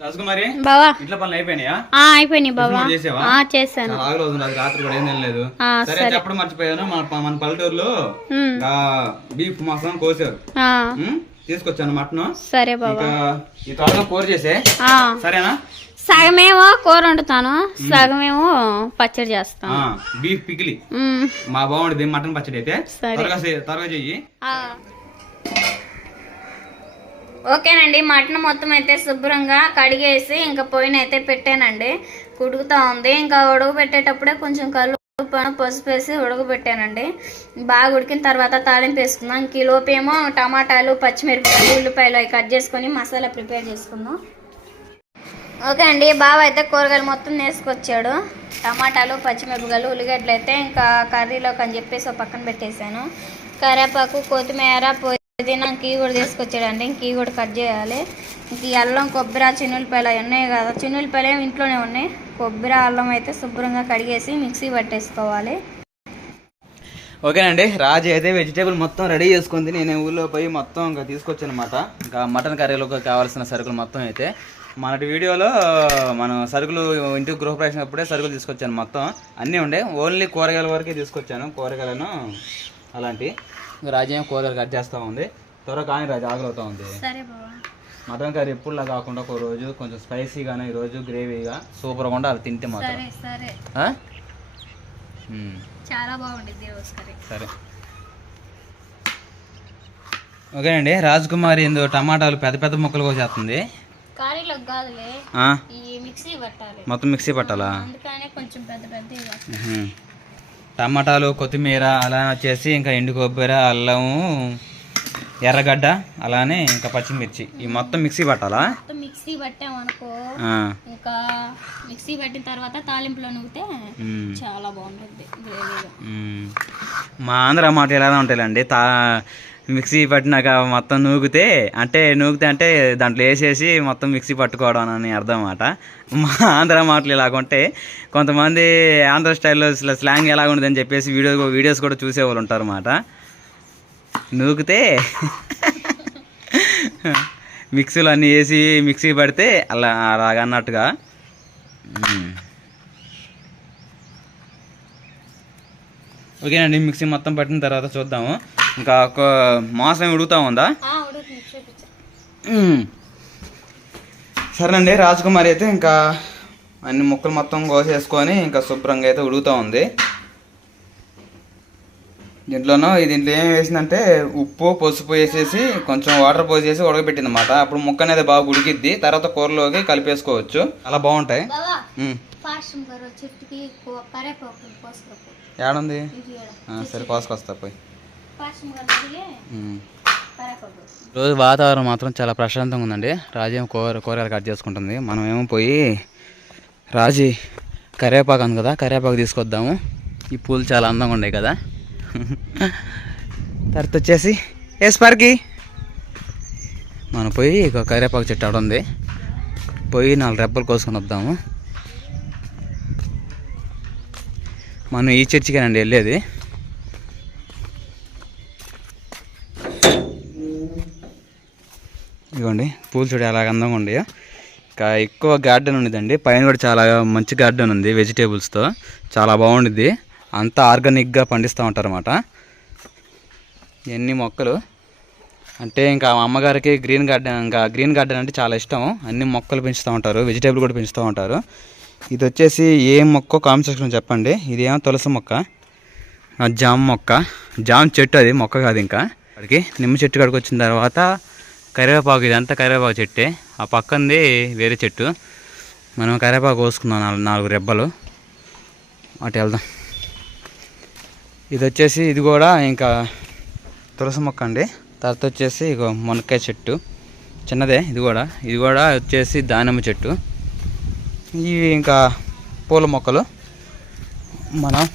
రాజకుమారి బావా. ఇంట్లో పనులు అయిపోయినాయా? ఆ అయిపోయినాయి బావా. చేసావా? ఆ చేశాను. అవుతుంది నాకు రాత్రి కూడా ఏం తినలేదు. సరే చెప్పడం మర్చిపోయాను. మన మన పల్లెటూరులో బీఫ్ మాసం కోసారు. తీసుకొచ్చాను మటన్. సరే బావా. ఇంకా ఈ త్వరగా కూర చేసే. సరేనా? సగమేమో కూర వండుతాను. సగమేమో పచ్చడి చేస్తాను. Beef pickle. మా బాగుండేది మటన్ పచ్చడి అయితే. త్వరగా త్వరగా చెయ్యి. ఓకేనండి మటన్ మొత్తం అయితే శుభ్రంగా కడిగేసి ఇంకా పొయ్యిన అయితే పెట్టానండి. ఉడుకుతా ఉంది. ఇంకా ఉడకబెట్టేటప్పుడే కొంచెం కళ్ళు పసుపు వేసి ఉడకబెట్టానండి. బాగా ఉడికిన తర్వాత తాలింపు వేసుకుందాం. ఇంక లోపేమో టమాటాలు పచ్చిమిరపకాయలు ఉల్లిపాయలు అవి కట్ చేసుకొని మసాలా ప్రిపేర్ చేసుకుందాం. ఓకే అండి బావ అయితే కూరగాయలు మొత్తం వేసుకొచ్చాడు టమాటాలు పచ్చిమిరపకాయలు ఉల్లిగడ్డలు అయితే ఇంకా కర్రీలోకి అని చెప్పేసి పక్కన పెట్టేశాను. కరివేపాకు కొత్తిమీర దినం కీ కూడా తీసుకొచ్చాడండి. కీ కూడా కట్ చేయాలి. ఇంక ఈ అల్లం కొబ్బరి చిన్నులపాయలు అవి ఉన్నాయి కదా. చిన్నులపాయలు ఏమి ఇంట్లోనే ఉన్నాయి. కొబ్బరి అల్లం అయితే శుభ్రంగా కడిగేసి మిక్సీ పట్టేసుకోవాలి. ఓకేనండి రాజు అయితే వెజిటేబుల్ మొత్తం రెడీ చేసుకుంది. నేను ఊళ్ళో పోయి మొత్తం ఇంకా తీసుకొచ్చాను అనమాట ఇంకా మటన్ కర్రీలోకి కావాల్సిన సరుకులు మొత్తం అయితే. మనటి వీడియోలో మనం సరుకులు ఇంటికి గృహప్రవేశం అప్పుడే సరుకులు తీసుకొచ్చాను మొత్తం. అన్నీ ఉండే. ఓన్లీ కూరగాయల వరకే తీసుకొచ్చాను. కూరగాయలను అలాంటి ఇంకా రాజు ఏమో కూరగాయలు కట్ చేస్తూ ఉంది. త్వరగా కానీ రాజు ఆగలవుతా ఉంది. సరే బాబా మటన్ కర్రీ ఎప్పుడులా కాకుండా ఒక రోజు కొంచెం స్పైసీగానే ఈరోజు గ్రేవీగా సూపర్గా ఉండాలి తింటే మాత్రం. సరే సరే. ఆ? మ్మ్. చాలా బాగుంటుంది రోజు కర్రీ. సరే. ఓకేనండి రాజకుమారి ఏందో టమాటాలు పెద్ద పెద్ద ముక్కలు కోసేస్తుంది కర్రీలోకి కాదులే ఆ, ఈ మిక్సీ పట్టాలి. మొత్తం మిక్సీ పట్టాలా? అందుకనే కొంచెం పెద్ద. టమాటాలు కొత్తిమీర అలా వచ్చేసి ఇంకా ఎండు కొబ్బరి అల్లము ఎర్రగడ్డ అలానే ఇంకా పచ్చిమిర్చి. ఈ మొత్తం మిక్సీ పట్టాలా? మిక్సీ పట్టామనుకో ఇంకా మిక్సీ పట్టిన తర్వాత తాలింపులో నూగితే చాలా బాగుంటుంది. మా ఆంధ్ర మాట ఎలా ఉంటాయండి తా మిక్సీ పట్టినాక మొత్తం నూగితే అంటే నూగితే అంటే దాంట్లో వేసేసి మొత్తం మిక్సీ పట్టుకోవడం అని అర్థం అన్నమాట. మా ఆంధ్ర మాటలు ఇలాగుంటే కొంతమంది ఆంధ్ర స్టైల్లో స్లాంగ్ ఎలా ఉండదని చెప్పేసి వీడియో వీడియోస్ కూడా చూసేవాళ్ళు ఉంటారు అన్నమాట. నూగితే మిక్సీలో అన్నీ వేసి మిక్సీ పడితే అలా అలాగన్నట్టుగా ఓకేనండి మిక్సీ మొత్తం పట్టిన తర్వాత చూద్దాము. ఇంకా ఒక మాసం ఉడుకుతా ఉందా. సరేనండి రాజకుమారి అయితే ఇంకా అన్ని ముక్కలు మొత్తం కోసేసుకొని ఇంకా శుభ్రంగా అయితే ఉడుకుతూ ఉంది. దీంట్లోనూ దీంట్లో ఏం వేసిందంటే ఉప్పు పసుపు వేసేసి కొంచెం వాటర్ పోసేసి ఉడకబెట్టింది అనమాట అప్పుడు ముక్క అనేది బాగా ఉడికిద్ది. తర్వాత కూరలోకి కలిపేసుకోవచ్చు. అలా బాగుంటాయి. ఏడుంది? సరే కోసుకొస్తా పోయి. రోజు వాతావరణం మాత్రం చాలా ప్రశాంతంగా ఉందండి. రాజేమో కూర కూరగాయలు కట్ చేసుకుంటుంది. మనం ఏమో పోయి రాజీ కరివేపాకు అంది కదా కరివేపాకు తీసుకొద్దాము. ఈ పూలు చాలా అందంగా ఉన్నాయి కదా. తర్వాత వచ్చేసి ఏ స్పార్కి? మనం పోయి కరివేపాకు చెట్టు ఆడ ఉంది. పోయి నాలుగు రెబ్బలు కోసుకొని వద్దాము. మనం ఈ చర్చికేనండి వెళ్ళేది. పూలు చూడ ఎలాగ అందంగా ఉండి. ఇంకా ఎక్కువ గార్డెన్ ఉండదండి. పైన కూడా చాలా మంచి గార్డెన్ ఉంది వెజిటేబుల్స్తో చాలా బాగుండిద్ది. అంతా ఆర్గానిక్గా పండిస్తూ ఉంటారు అన్నమాట ఎన్ని మొక్కలు? అంటే ఇంకా మా అమ్మగారికి గ్రీన్ గార్డెన్ ఇంకా గ్రీన్ గార్డెన్ అంటే చాలా ఇష్టం అన్ని మొక్కలు పెంచుతూ ఉంటారు. వెజిటేబుల్ కూడా పెంచుతూ ఉంటారు. ఇది వచ్చేసి ఏ మొక్క కామెంట్ చెప్పండి. ఇది ఏమో తులసి మొక్క. జామ మొక్క. జామ చెట్టు అది మొక్క కాదు ఇంకా. అక్కడికి నిమ్మ చెట్టు కాడికి వచ్చిన తర్వాత కరివేపాకు ఇదంతా కరివేపాకు చెట్టే. ఆ పక్కంది వేరే చెట్టు. మనం కరివేపాకు కోసుకుందాం నాలుగు నాలుగు రెబ్బలు. అటు వెళ్దాం. ఇది వచ్చేసి ఇది కూడా ఇంకా తులసి మొక్క అండి. తర్వాత వచ్చేసి ఇక మునక్కాయ చెట్టు. చిన్నదే ఇది కూడా. ఇది కూడా వచ్చేసి దానిమ్మ చెట్టు. ఇవి ఇంకా పూల మొక్కలు. మనం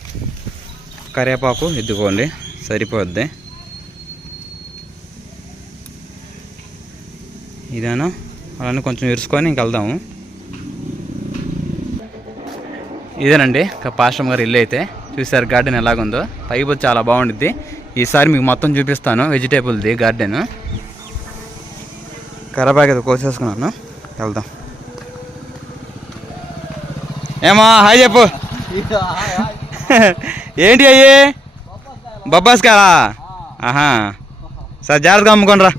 కరివేపాకు ఎద్దుకోండి సరిపోద్ది. ఇదేనా? అలానే కొంచెం ఇరుసుకొని ఇంక వెళ్దాము. ఇదేనండి ఇంకా పాశ్రమ్ గారు ఇల్లు అయితే. చూసారు గార్డెన్ ఎలాగుందో. పైపు చాలా బాగుండిద్ది. ఈసారి మీకు మొత్తం చూపిస్తాను వెజిటేబుల్ది గార్డెన్. కరివేపాకు అయితే కోసేసుకున్నాను. వెళ్దాం. ఏమా హాయ్ చెప్పు. ఏంటి అయ్యి? బొబ్బాస్కాయలా ఆహా. సార్ జాగ్రత్తగా అమ్ముకోండి రా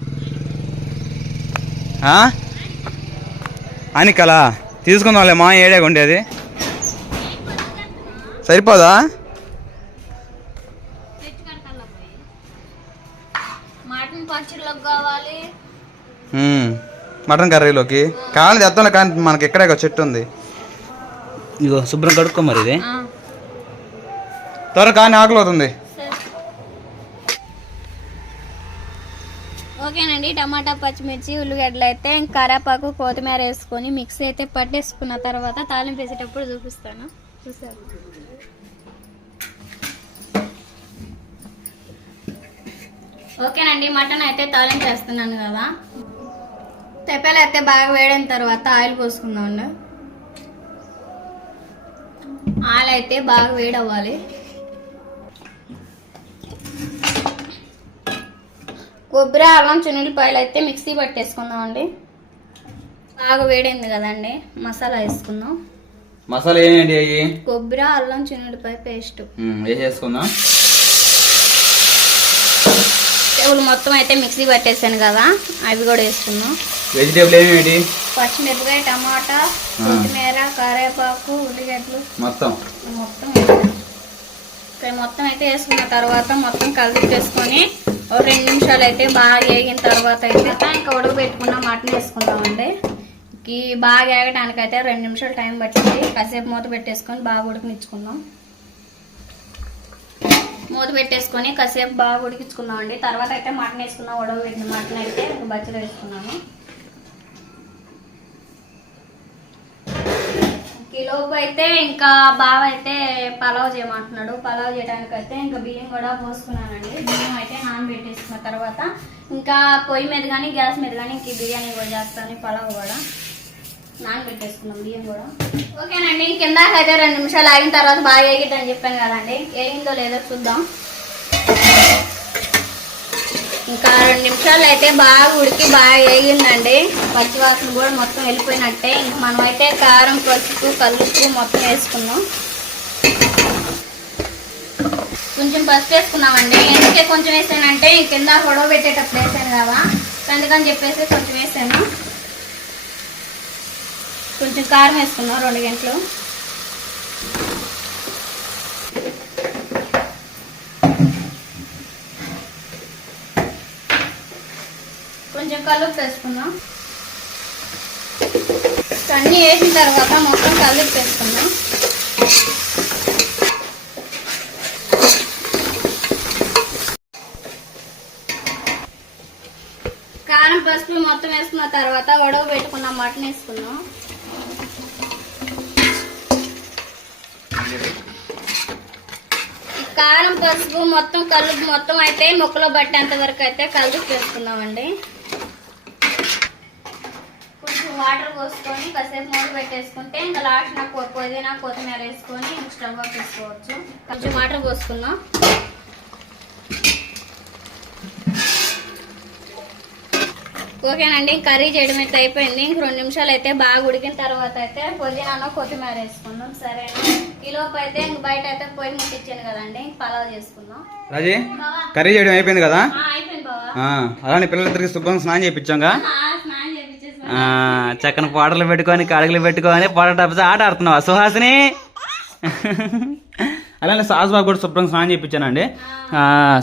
అని కలా తీసుకుందాంలే మా ఏడే ఉండేది. సరిపోదా? మటన్ కర్రీలోకి. కావాలి తెద్దాంలే కానీ మనకి ఎక్కడే ఒక చెట్టు ఉంది. ఇగో శుభ్రం కడుక్కో మరి ఇది. త్వర కానీ ఆకలి అవుతుంది సరే. ఓకేనండి టమాటా పచ్చిమిర్చి ఉల్లిగడ్డలు అయితే కరాపాకు కరేపాకు కొత్తిమీర వేసుకొని మిక్సీ అయితే పట్టేసుకున్న తర్వాత తాలింపు వేసేటప్పుడు చూపిస్తాను. చూసారు? ఓకేనండి మటన్ అయితే తాలింపు వేస్తున్నాను కదా. తెప్పలు అయితే బాగా వేడిన తర్వాత ఆయిల్ పోసుకుందాం ఆయిల్ అయితే బాగా వేడవ్వాలి. కొబ్బరి అల్లం చున్నులపాయలు అయితే మిక్సీ పట్టేసుకుందాం అండి బాగా వేడింది కదండి మసాలా వేసుకుందాం. మసాలా ఏంటి అయ్యి? కొబ్బరి అల్లం చున్నులపాయ పేస్ట్. వేసేసుకుందాం టేబుల్ మొత్తం అయితే మిక్సీ పట్టేసాను కదా అవి కూడా వేసుకుందాం. వెజిటేబుల్ ఏమేంటి? పచ్చిమిరపకాయ టమాటా కొత్తిమీర కరివేపాకు ఉల్లిగడ్డలు. మొత్తం. మొత్తం మొత్తం అయితే వేసుకున్న తర్వాత మొత్తం కలిపేసుకొని ఒక రెండు నిమిషాలు అయితే బాగా వేగిన తర్వాత అయితే ఇంకా ఉడకబెట్టుకున్న మటన్ వేసుకుందామండి. ఈ బాగా వేగడానికి అయితే రెండు నిమిషాలు టైం పట్టింది. కాసేపు మూత పెట్టేసుకొని బాగా ఉడికించుకుందాం. మూత పెట్టేసుకొని కాసేపు బాగా ఉడికించుకుందాం అండి తర్వాత అయితే మటన్ వేసుకున్నాం ఉడకబెట్టిన మటన్ అయితే ఒక బచ్చలు వేసుకున్నాను. కిలోపు అయితే ఇంకా బావ అయితే పలావ్ చేయమంటున్నాడు. పలావ్ చేయడానికి అయితే ఇంకా బియ్యం కూడా పోసుకున్నానండి. బియ్యం అయితే నానబెట్టేసుకున్న తర్వాత ఇంకా పొయ్యి మీద కానీ గ్యాస్ మీద కానీ ఇంక బిర్యానీ కూడా చేస్తాను పలావ్ కూడా. నానబెట్టేసుకున్నాం బియ్యం కూడా. ఓకేనండి ఇంకెందాకైతే అయితే రెండు నిమిషాలు ఆగిన తర్వాత బాగా వేగిద్దని చెప్పాను కదండి. వేగిందో లేదో చూద్దాం. ఇంకా రెండు నిమిషాలు అయితే బాగా ఉడికి బాగా వేగిందండి. పచ్చివాసన కూడా మొత్తం వెళ్ళిపోయినట్టే. ఇంక మనం అయితే కారం పసుపు కలుపు మొత్తం వేసుకున్నాం. కొంచెం పసుపు వేసుకున్నామండి. ఎందుకే కొంచెం వేసానంటే ఇంక కింద గొడవ పెట్టేటప్పుడు వేసాను కదా. అందుకని చెప్పేసి కొంచెం వేసాను. కొంచెం కారం వేసుకున్నాం రెండు గంటలు. కొంచెం కలుపు వేసుకుందాం అన్నీ వేసిన తర్వాత మొత్తం కలుపు వేసుకుందాం కారం పసుపు మొత్తం వేసుకున్న తర్వాత ఉడవ పెట్టుకున్న మటన్ వేసుకున్నాం కారం పసుపు మొత్తం కలుపు మొత్తం అయితే ముక్కలో పట్టేంత వరకు అయితే కలుపు వేసుకుందామండి వాటర్ పోసుకొని కాసేపు మూత పెట్టేసుకుంటే ఇంకా లాస్ట్ నాకు పుదీనా కొత్తిమీర వేసుకొని ఇంక స్టవ్ ఆఫ్ చేసుకోవచ్చు. కొంచెం వాటర్ పోసుకుందాం. ఓకేనండి కర్రీ చేయడం అయితే అయిపోయింది. ఇంక రెండు నిమిషాలు అయితే బాగా ఉడికిన తర్వాత అయితే పుదీనాను కొత్తిమీర వేసుకుందాం. సరేనా? ఈ లోపు అయితే ఇంక బయట అయితే పొయ్యి ముట్టించాను కదండి. ఇంక పలావ్ చేసుకుందాం. రాజీ కర్రీ చేయడం అయిపోయింది కదా? అయిపోయింది బావా. అలానే పిల్లలిద్దరికి శుభ్రం స్నానం చేయించాంగా ఆ, స్నానం చేపించేసి ఆ, చక్కని పాటలు పెట్టుకొని కడగలు పెట్టుకొని పాట టప్స్ ఆట ఆడుతున్నావా సుహాసిని? అలానే సాజ్ బాబు కూడా శుభ్రం స్నానం చేయించానండి.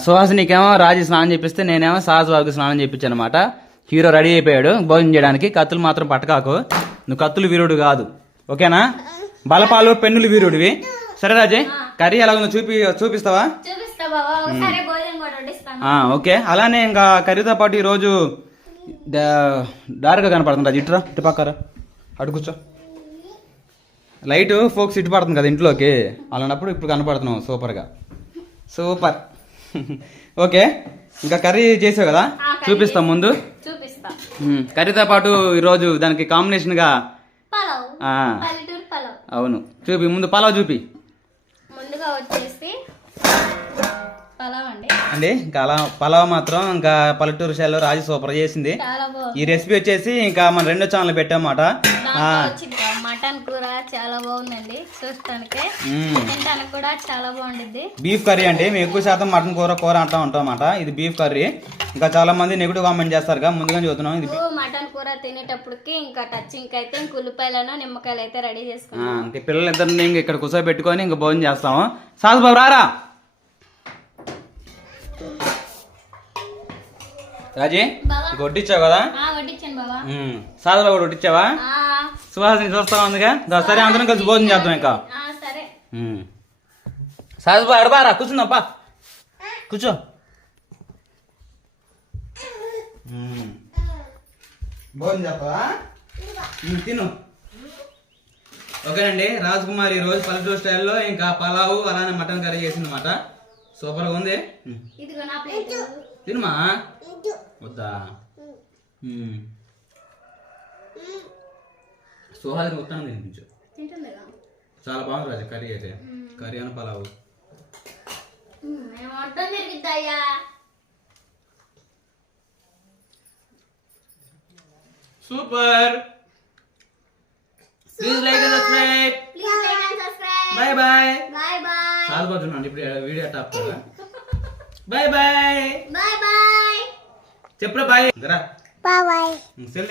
సుహాసినికేమో రాజీ స్నానం చేపిస్తే నేనేమో సాజ్ బాబుకి స్నానం చేయించాను అనమాట హీరో రెడీ అయిపోయాడు భోజనం చేయడానికి. కత్తులు మాత్రం పట్టకాకు. నువ్వు కత్తులు వీరుడు కాదు. ఓకేనా? బలపాలు పెన్నులు వీరుడివి. సరే రాజీ కర్రీ ఎలా ఉందో చూపి చూపిస్తావా? ఓకే. అలానే ఇంకా కర్రీతో పాటు ఈరోజు డా- డార్గా కనపడుతుంది అది. ఇటురా ఇటు పక్కరా. అటు కూర్చో. లైట్ ఫోక్స్ ఇటు పడుతుంది కదా ఇంట్లోకి. అలాంటప్పుడు ఇప్పుడు కనపడుతున్నావు సూపర్గా. సూపర్. ఓకే ఇంకా కర్రీ చేసావు కదా? చూపిస్తాం ముందు. కర్రీతో పాటు ఈరోజు దానికి కాంబినేషన్గా అవును. చూపి ముందు పలావ్ చూపి. అండి అండి ఇంకా అలా పలావ్ మాత్రం ఇంకా పల్లెటూరు శైలిలో రాజు సూపర్ చేసింది. ఈ రెసిపీ వచ్చేసి ఇంకా మన రెండో ఛానల్ కదా మటన్ కూర చాలా బాగుందండి చూస్తానికి. తినడానికి కూడా చాలా బాగుండిద్ది. బీఫ్ కర్రీ అంటే మేము ఎక్కువ శాతం మటన్ కూర కూర అంటూ ఉంటాం అన్నమాట. ఇది బీఫ్ కర్రీ. ఇంకా చాలా మంది నెగిటివ్ కామెంట్ చేస్తారు ముందుగా చూస్తున్నాం ఇది మటన్ కూర తినేటప్పటికి ఇంకా టచింగ్ అయితే ఇంక ఉల్లిపాయలను నిమ్మకాయలు అయితే రెడీ చేసుకున్నాం. ఇంక పిల్లలిద్దరిని ఇంక ఇక్కడ కూర్చోబెట్టుకొని ఇంక భోజనం చేస్తాము. సాగు బాబు రారా? రాజీ ఇంక వడ్డిచ్చావు కదా. సాగు బాబు వడ్డిచ్చావా? సుహాసిని చూస్తా ఉందిగా. సరే అందరం కలిసి భోజనం చేద్దాం ఇంకా. బాబు అడబారా కూర్చుందాం పా. కూర్చో. భోజనం చేస్తావా? తిను. ఓకేనండి రాజ్ కుమార్ ఈ రోజు పల్లెటూరు స్టైల్లో ఇంకా పలావు అలానే మటన్ కర్రీ చేసింది అనమాట సూపర్గా ఉంది. తినుమా? వద్దా. ఉమ్. సుహాసిని ఉత్తానం తినిపించు. చాలా బాగుంది రాజు కర్రీ అయితే. కర్రీ అని pulao. Super. Please like and subscribe please like and subscribe bye bye bye bye చాలు పోతున్నాను ఇప్పుడు వీడియో టాప్ బాయ్ బాయ్ బాయ్ బాయ్ చెప్పురా బాయ్ బాయ్ బాయ్ సెల్